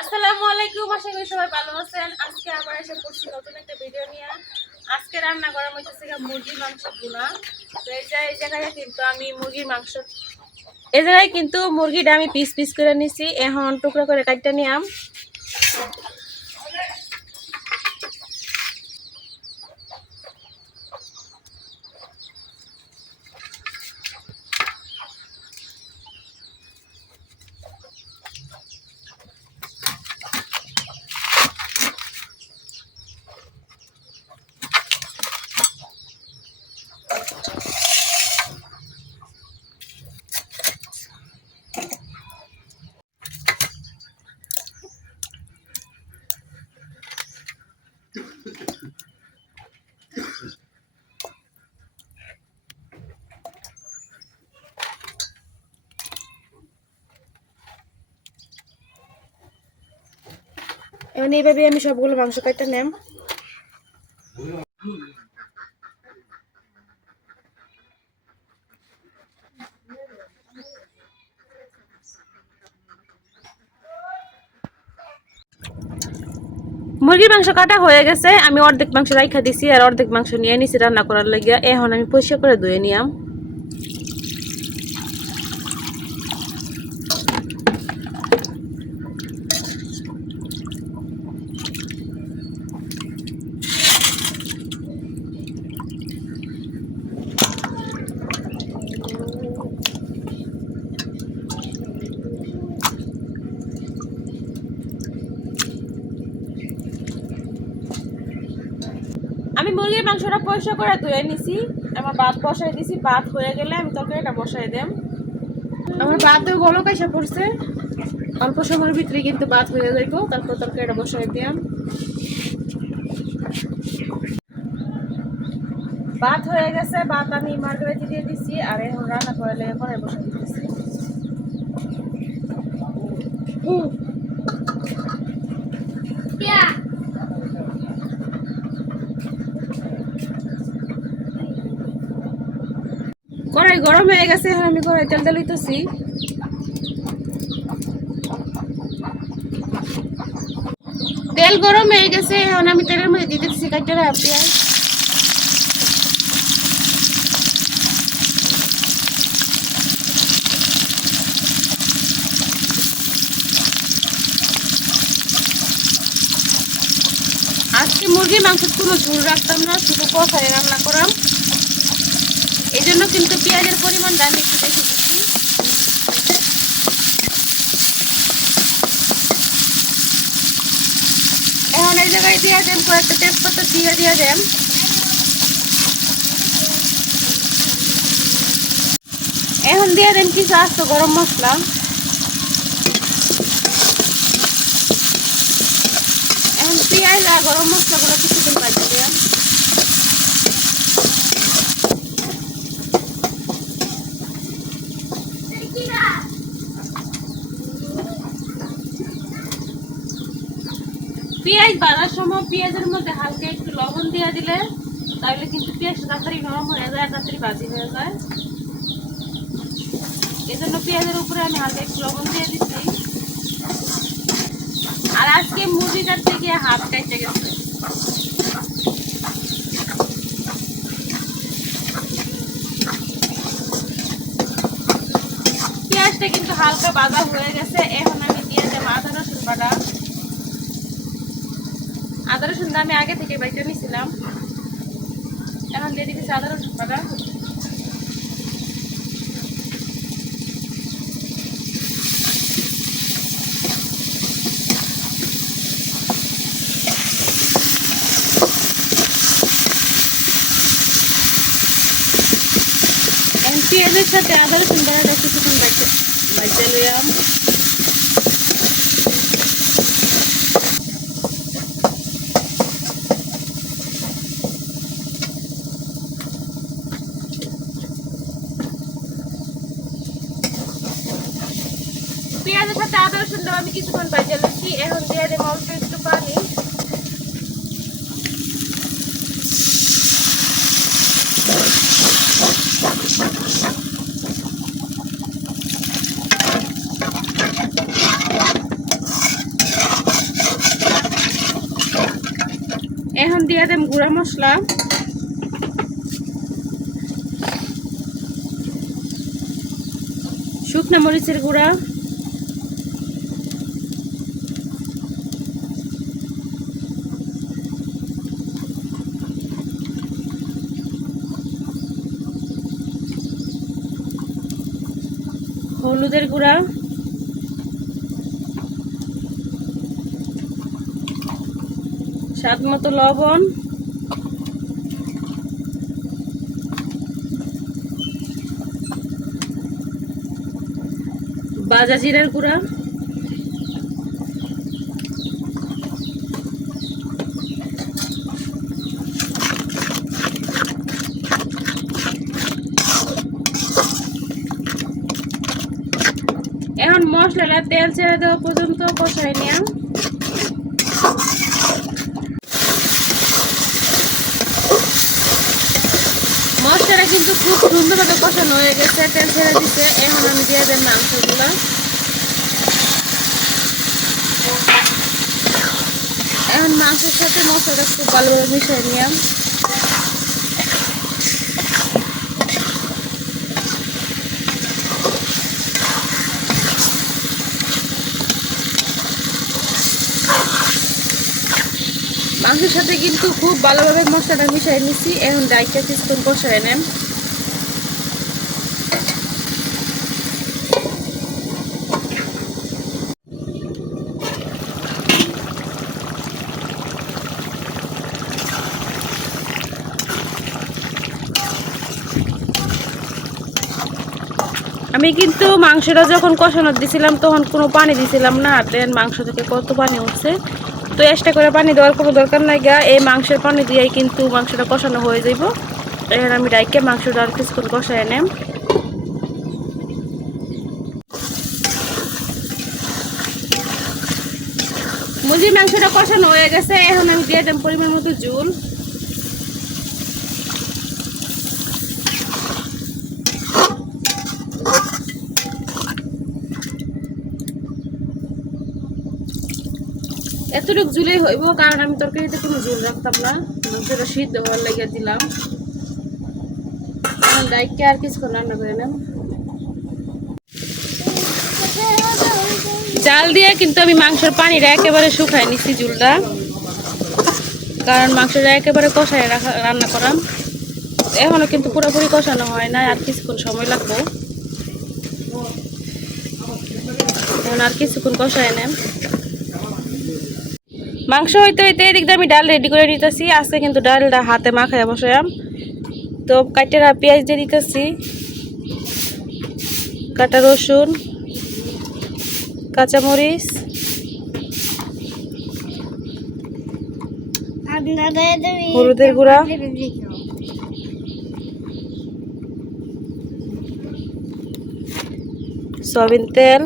আসসালামু আলাইকুম, আশা করি সবাই ভালো আছেন। আজকে আবার এসে পড়ছি নতুন একটা ভিডিও নিয়ে। আজকে রান্না করা হইতেছে মুরগির মাংস বোনা তো এই জায়গায় কিন্তু আমি মুরগির মাংস এই জায়গায় কিন্তু মুরগিটা আমি পিস পিস করে নিছি। এখন টুকরো করে কাটটা নিয়াম এখন এইভাবে আমি সবগুলো মাংস কাটতে নেম। মুরগির মাংস কাটা হয়ে গেছে, আমি অর্ধেক মাংস রাইখা দিছি আর অর্ধেক মাংস নিয়ে নিছি রান্না করার লাগিয়া। এখন আমি পরিষ্কার করে ধুয়ে নিয়াম আমি মুরগির মাংসটা পরিষ্কার করে ধুয়ে নিছি আমার ভাত বসাই দিছি ভাত হয়ে গেলে আমি তরকারিটা বসাই দেম। আমার ভাতেও গলক এসে পড়ছে। অল্প সময়ের ভিতরে কিন্তু ভাত হয়ে যাইব তারপর তরকারিটা বসাই দিয়াম। ভাত হয়ে গেছে ভাত আমি মার্গারেটি দিয়ে দিছি আর এখন রান্না করে লেগে করে বসে দিতেছি কড়াই গরম হয়ে গেছে, এখন আমি কড়াই তেল দিতেছি তেল গরম হয়ে গেছে, এখন আমি তেলের মধ্যে দিয়ে কাটতে পেঁয়াজ। আজকে মুরগির মাংস কোনো ঝুল রাখতাম না, শুধু কষাই রান্না করাম। জন্য কিন্তু পেঁয়াজের পরিমাণটা আমি একটু বেশি দিচ্ছি। এখন এই জায়গায় দিয়ে দেন কয়েকটা তেজপাতা দিয়ে দিয়ে দেন। এখন দিয়ে দেন কিছু আস্ত গরম মশলা। এখন পেঁয়াজ আর গরম মশলাগুলো কিছুক্ষণ বাজিয়ে দেন। পেঁয়াজ বাজার সময় পেঁয়াজের মধ্যে হালকা একটু লবণ দিয়ে দিলে তাহলে কিন্তু পেঁয়াজটা তাড়াতাড়ি নরম হয়ে যায়, তাড়াতাড়ি বাজি হয়ে যায়। এই জন্য পেঁয়াজের উপরে আমি হালকা একটু লবণ দিয়ে দিচ্ছি। আর আজকে মুরগি কাটতে গিয়ে হাত কাটতে গেছে। পেঁয়াজটা কিন্তু হালকা বাজা হয়ে গেছে, এখন আমি দিয়ে দেবো আদা রসুন বাটা। আদা রসুন আমি আগে থেকে বাইটা নিয়েছিলাম এখন দিয়ে দিচ্ছি আদা রসুন বাটা। পেঁয়াজের সাথে আদা রসুন বাটাটা কিছুক্ষণ বাইতে বাইতে লইয়াম আমি কিছুক্ষণ বাজালেছি এখন দিয়ে দেবো অল্প একটু পানি। এখন দিয়ে দেব গুঁড়া মশলা। শুকনা মরিচের গুঁড়া। হলুদের গুঁড়া। স্বাদ মতো লবণ। বাজা জিরার গুঁড়া। এখন মশলাটা তেল ছেড়ে দেওয়া পর্যন্ত কষাই নিলাম মশলাটা কিন্তু খুব সুন্দরভাবে কষানো হয়ে গেছে, তেল ছেড়ে দিচ্ছে এখন আমি দিয়ে দেন মাংসগুলো। এখন মাংসের সাথে মশলাটা খুব ভালোভাবে মিশিয়ে নিলাম। মাংসের সাথে কিন্তু খুব ভালোভাবে মশলাটা মিশিয়ে নিছি। এখন ডাইটটা কিছুক্ষণ কষায় নেন। আমি কিন্তু মাংসটা যখন কষানো দিছিলাম, তখন কোনো পানি দিছিলাম না। দেন মাংস থেকে কত পানি উঠছে। তো এক্সট্রা করে পানি দেওয়ার কোনো দরকার নাই গা। এই মাংসের পানি দিয়েই কিন্তু মাংসটা কষানো হয়ে যাইব। এখন আমি ডাইকে মাংসটা আর কিছুক্ষণ কষায় নেম। মুরগির মাংসটা কষানো হয়ে গেছে। এখন আমি দিয়ে দেব পরিমাণ মতো জুল এতটুকু জুলেই হইব, কারণ আমি তরকারিতে কোনো জুল রাখতাম না। মাংসটা সিদ্ধ হওয়ার লাগিয়ে দিলাম। ডাইককে আর কিছুক্ষণ রান্না করে নেন। জাল দিয়ে কিন্তু আমি মাংসের পানিটা একেবারে শুকাই নিচ্ছি জুলটা কারণ মাংসটা একেবারে কষায় রাখা, রান্না করাম এখনও কিন্তু পুরোপুরি কষানো হয় না আর কিছুক্ষণ সময় লাগবে। এখন আর কিছুক্ষণ কষায় নেন। মাংস হইতে হইতে এদিক দিয়ে আমি ডাল রেডি করে নিতেছি। আজকে কিন্তু ডালটা হাতে মাখায় বসায়াম। তো কাটেরা পেঁয়াজ দিয়ে দিতেছি। কাটা রসুন, কাঁচামরিচ। হলুদের গুঁড়া। সয়াবিন তেল।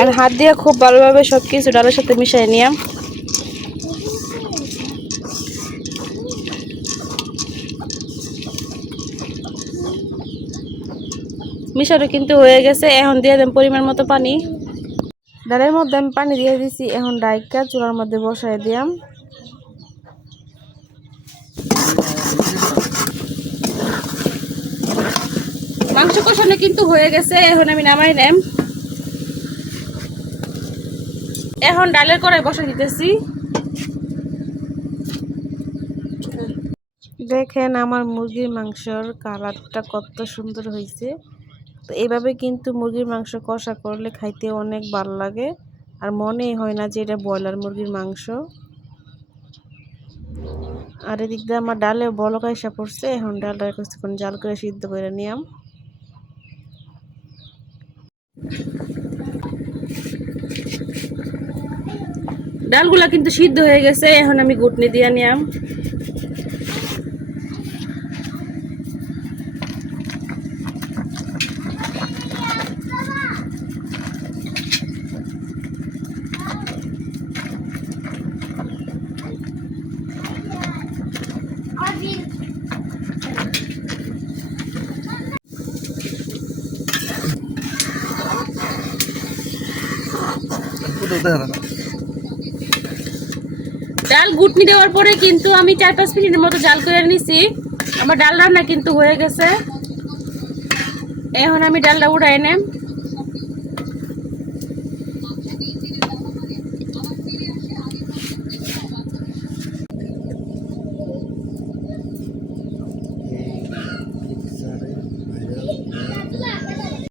আর হাত দিয়ে খুব ভালোভাবে সব কিছু ডালের সাথে মিশিয়ে নিয়াম মিশানো কিন্তু হয়ে গেছে, এখন দিয়ে দেন পরিমাণ মতো পানি। ডালের মধ্যে আমি পানি দিয়ে দিছি, এখন ডাইকা চুলার মধ্যে বসাই দিয়াম। মাংস কষানো কিন্তু হয়ে গেছে, এখন আমি নামাই নেম। এখন ডালের কড়াই বসে দিতেছি। দেখেন আমার মুরগির মাংসর কালারটা কত সুন্দর হয়েছে। তো এইভাবে কিন্তু মুরগির মাংস কষা করলে খাইতে অনেক ভালো লাগে। আর মনেই হয় না যে এটা ব্রয়লার মুরগির মাংস। আর এদিক দিয়ে আমার ডালে বলক আইসা পড়ছে, এখন ডালটা কিছুক্ষণ জাল করে সিদ্ধ করে নিয়াম। ডালগুলা কিন্তু সিদ্ধ হয়ে গেছে এখন আমি গুটনি দিয়ে নিয়াম। না। ডাল গুটনি দেওয়ার পরে কিন্তু আমি চার পাঁচ মিনিটের মতো জাল করে নিছি। আমার ডাল রান্না কিন্তু হয়ে গেছে। এখন আমি ডালটা উঠাই নেম।